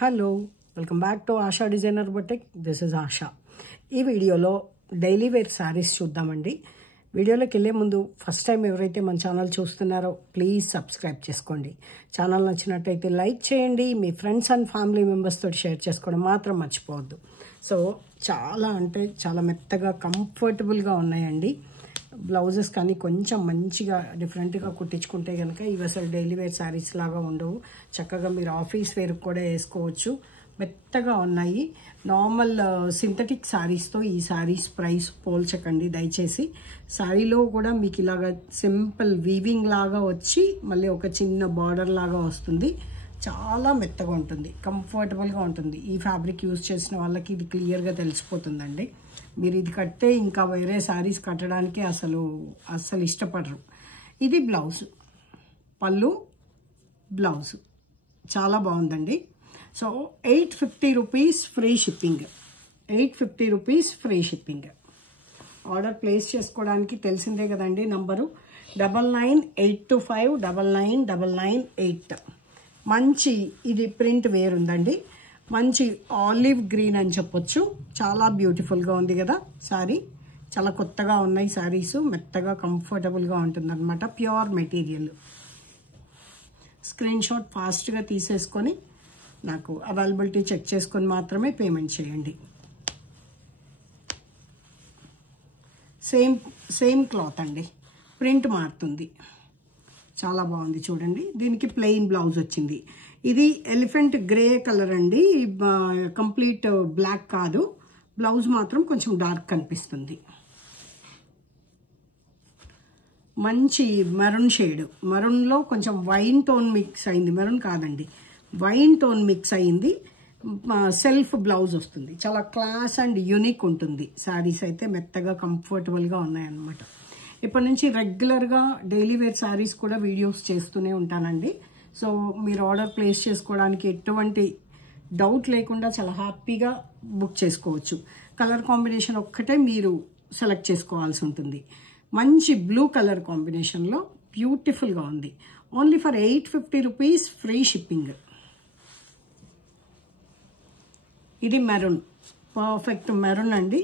Hello, welcome back to ASHA designer boutique. This is ASHA. ఈ వీడియోలో daily wear saris చూద్దామండి. వీడియోలోకి వెళ్ళే ముందు ఫస్ట్ టైం ఎవరైతే మన ఛానల్ చూస్తున్నారో ప్లీజ్ సబ్స్క్రైబ్ చేసుకోండి. ఛానల్ నచ్చినట్టయితే లైక్ చేయండి. మీ ఫ్రెండ్స్ అండ్ ఫ్యామిలీ మెంబర్స్ తోటి షేర్ చేసుకోవడం మాత్రం మర్చిపోవద్దు. సో చాలా అంటే చాలా మెత్తగా కంఫర్టబుల్గా ఉన్నాయండి. బ్లౌజెస్ కానీ కొంచెం మంచిగా డిఫరెంట్గా కుట్టించుకుంటే కనుక ఇవి అసలు డైలీ వేర్ శారీస్ లాగా ఉండవు. చక్కగా మీరు ఆఫీస్ వేర్ కూడా వేసుకోవచ్చు. మెత్తగా ఉన్నాయి. నార్మల్ సింథటిక్ శారీస్తో ఈ శారీస్ ప్రైస్ పోల్చకండి దయచేసి. శారీలో కూడా మీకు ఇలాగా సింపుల్ వీవింగ్ లాగా వచ్చి మళ్ళీ ఒక చిన్న బార్డర్ లాగా వస్తుంది. చాలా మెత్తగా ఉంటుంది, కంఫర్టబుల్గా ఉంటుంది. ఈ ఫ్యాబ్రిక్ యూజ్ చేసిన వాళ్ళకి ఇది క్లియర్గా తెలిసిపోతుందండి. మీరు ఇది కట్టే ఇంకా వేరే శారీస్ కట్టడానికి అస్సలు ఇష్టపడరు. ఇది బ్లౌజ్, పళ్ళు, బ్లౌజ్ చాలా బాగుందండి. So 850 rupees free shipping. 850 rupees free shipping. Order place చేసుకోవడానికి తెలిసిందే కదండి, నంబరు 9982599998. మంచి ఇది ప్రింట్ వేర్ ఉందండి. మంచి ఆలివ్ గ్రీన్ అని చెప్పొచ్చు. చాలా బ్యూటిఫుల్గా ఉంది కదా శారీ. చాలా కొత్తగా ఉన్నాయి శారీస్. మెత్తగా కంఫర్టబుల్గా ఉంటుందన్నమాట. Pure material. స్క్రీన్ షాట్ ఫాస్ట్గా తీసేసుకొని నాకు అవైలబిలిటీ చెక్ చేసుకొని మాత్రమే పేమెంట్ చేయండి. సేమ్ క్లాత్ అండి, ప్రింట్ మారుతుంది. చాలా బాగుంది చూడండి. దీనికి ప్లెయిన్ బ్లౌజ్ వచ్చింది. ఇది ఎలిఫెంట్ గ్రే కలర్ అండి, కంప్లీట్ బ్లాక్ కాదు. బ్లౌజ్ మాత్రం కొంచెం డార్క్ కనిపిస్తుంది. మంచి మెరూన్ షేడ్. మెరూన్లో కొంచెం వైన్ టోన్ మిక్స్ అయింది. మెరూన్ కాదండి, వైన్ టోన్ మిక్స్ అయింది. సెల్ఫ్ బ్లౌజ్ వస్తుంది. చాలా క్లాస్ అండ్ యూనిక్ ఉంటుంది. శారీస్ అయితే మెత్తగా కంఫర్టబుల్గా ఉన్నాయన్నమాట. ఇప్పటి నుంచి రెగ్యులర్గా డైలీ వేర్ శారీస్ కూడా వీడియోస్ చేస్తూనే ఉంటానండి. సో మీరు ఆర్డర్ ప్లేస్ చేసుకోవడానికి ఎటువంటి డౌట్ లేకుండా చాలా హ్యాపీగా బుక్ చేసుకోవచ్చు. కలర్ కాంబినేషన్ ఒక్కటే మీరు సెలెక్ట్ చేసుకోవాల్సి ఉంటుంది. మంచి బ్లూ కలర్ కాంబినేషన్లో బ్యూటిఫుల్గా ఉంది. Only for 850 rupees free shipping. ఇది మెరూన్, పర్ఫెక్ట్ మెరూన్ అండి.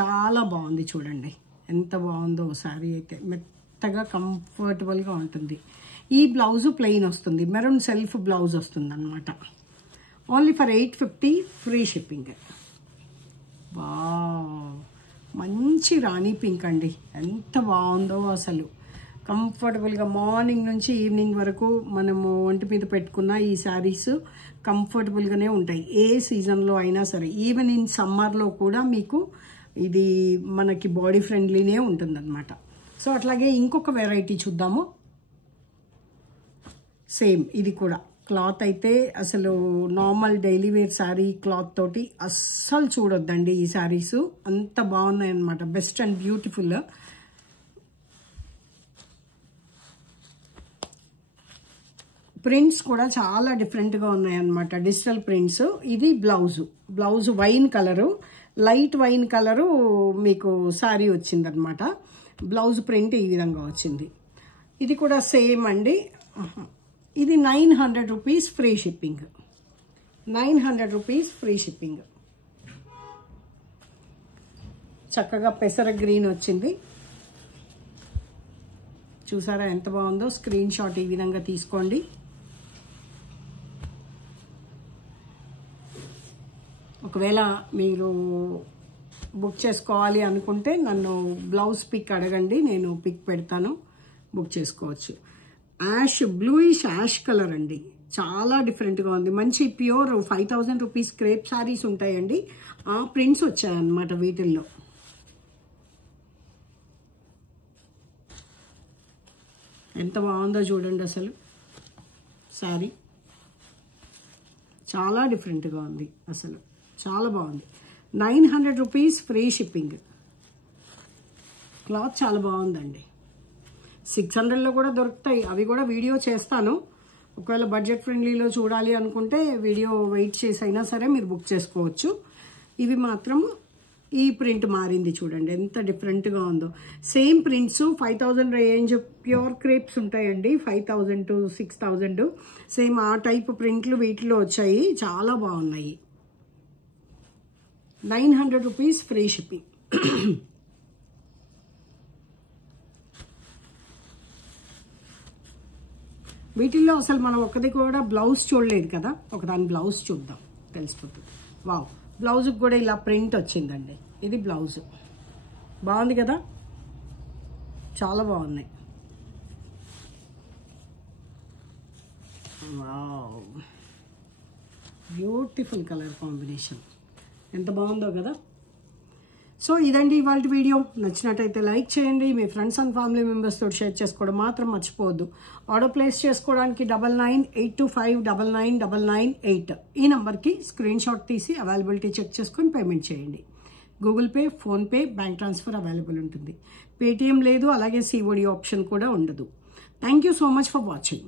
చాలా బాగుంది చూడండి ఎంత బాగుందో శారీ. అయితే మెత్తగా కంఫర్టబుల్గా ఉంటుంది. ఈ బ్లౌజు ప్లెయిన్ వస్తుంది. మెరూన్ సెల్ఫ్ బ్లౌజ్ వస్తుంది అనమాట. Only for 850 free shipping. Wow, మంచి రాణి పింక్ అండి. ఎంత బాగుందో అసలు. కంఫర్టబుల్గా మార్నింగ్ నుంచి ఈవినింగ్ వరకు మనము ఒంటి మీద పెట్టుకున్న ఈ శారీస్ కంఫర్టబుల్గానే ఉంటాయి. ఏ సీజన్లో అయినా సరే, ఈవెన్ ఇన్ సమ్మర్లో కూడా మీకు ఇది మనకి బాడీ ఫ్రెండ్లీనే ఉంటుందన్నమాట. సో అట్లాగే ఇంకొక వెరైటీ చూద్దాము. సేమ్ ఇది కూడా క్లాత్ అయితే అసలు normal daily wear sari cloth తోటి అస్సలు చూడొద్దండి. ఈ శారీస్ అంత బాగున్నాయి అన్నమాట. Best and beautiful. ప్రింట్స్ కూడా చాలా డిఫరెంట్గా ఉన్నాయన్నమాట. Digital prints. ఇది blouse wine colour, light wine colour మీకు శారీ వచ్చిందనమాట. బ్లౌజ్ ప్రింట్ ఈ విధంగా వచ్చింది. ఇది కూడా సేమ్ అండి. ఇది 900 rupees free shipping. 900 rupees free shipping. చక్కగా పెసర గ్రీన్ వచ్చింది. చూసారా ఎంత బాగుందో. స్క్రీన్ షాట్ ఈ విధంగా తీసుకోండి. ఒకవేళ మీరు బుక్ చేసుకోవాలి అనుకుంటే నన్ను బ్లౌజ్ పిక్ అడగండి, నేను పిక్ పెడతాను, బుక్ చేసుకోవచ్చు. బ్లూయిష్ యాష్ కలర్ అండి. చాలా డిఫరెంట్గా ఉంది. మంచి ప్యూర్ 5000 రూపీస్ క్రేప్ శారీస్ ఉంటాయండి. ఆ ప్రింట్స్ వచ్చాయన్నమాట వీటిల్లో. ఎంత బాగుందో చూడండి అసలు శారీ. చాలా డిఫరెంట్గా ఉంది అసలు. చాలా బాగుంది. 900 రూపీస్ ఫ్రీ షిప్పింగ్. క్లాత్ చాలా బాగుందండి. 600లో కూడా దొరుకుతాయి. అవి కూడా వీడియో చేస్తాను. ఒకవేళ బడ్జెట్ ఫ్రెండ్లీలో చూడాలి అనుకుంటే వీడియో వెయిట్ చేసి అయినా సరే మీరు బుక్ చేసుకోవచ్చు. ఇవి మాత్రం ఈ ప్రింట్ మారింది చూడండి, ఎంత డిఫరెంట్గా ఉందో. Same prints 5000 range pure crepes ఉంటాయండి, 5000 to 6000 సేమ్ ఆ టైప్ ప్రింట్లు వీటిలో వచ్చాయి, చాలా బాగున్నాయి. 900 రూపీస్ ఫ్రీ షిప్పింగ్. వీటిల్లో అసలు మనం ఒకది కూడా బ్లౌజ్ చూడలేదు కదా, ఒకదాని బ్లౌజ్ చూద్దాం తెలిసిపోతుంది. వావ్, బ్లౌజ్కి కూడా ఇలా ప్రింట్ వచ్చిందండి. ఇది బ్లౌజ్, బాగుంది కదా, చాలా బాగున్నాయి. వావ్, బ్యూటిఫుల్ కలర్ కాంబినేషన్, ఎంత బాగుందో కదా. సో ఇదండి ఇవాళ వీడియో. నచ్చినట్టయితే లైక్ చేయండి, మీ ఫ్రెండ్స్ అండ్ ఫ్యామిలీ మెంబర్స్ తోటి షేర్ చేసుకోవడం మాత్రం మర్చిపోవద్దు. ఆర్డర్ ప్లేస్ చేసుకోవడానికి 9982599998 ఈ నెంబర్కి స్క్రీన్ షాట్ తీసి అవైలబిలిటీ చెక్ చేసుకొని పేమెంట్ చేయండి. Google pay, PhonePe, bank transfer available ఉంటుంది. పేటిఎం లేదు, అలాగే COD ఆప్షన్ కూడా ఉండదు. Thank you so much for watching.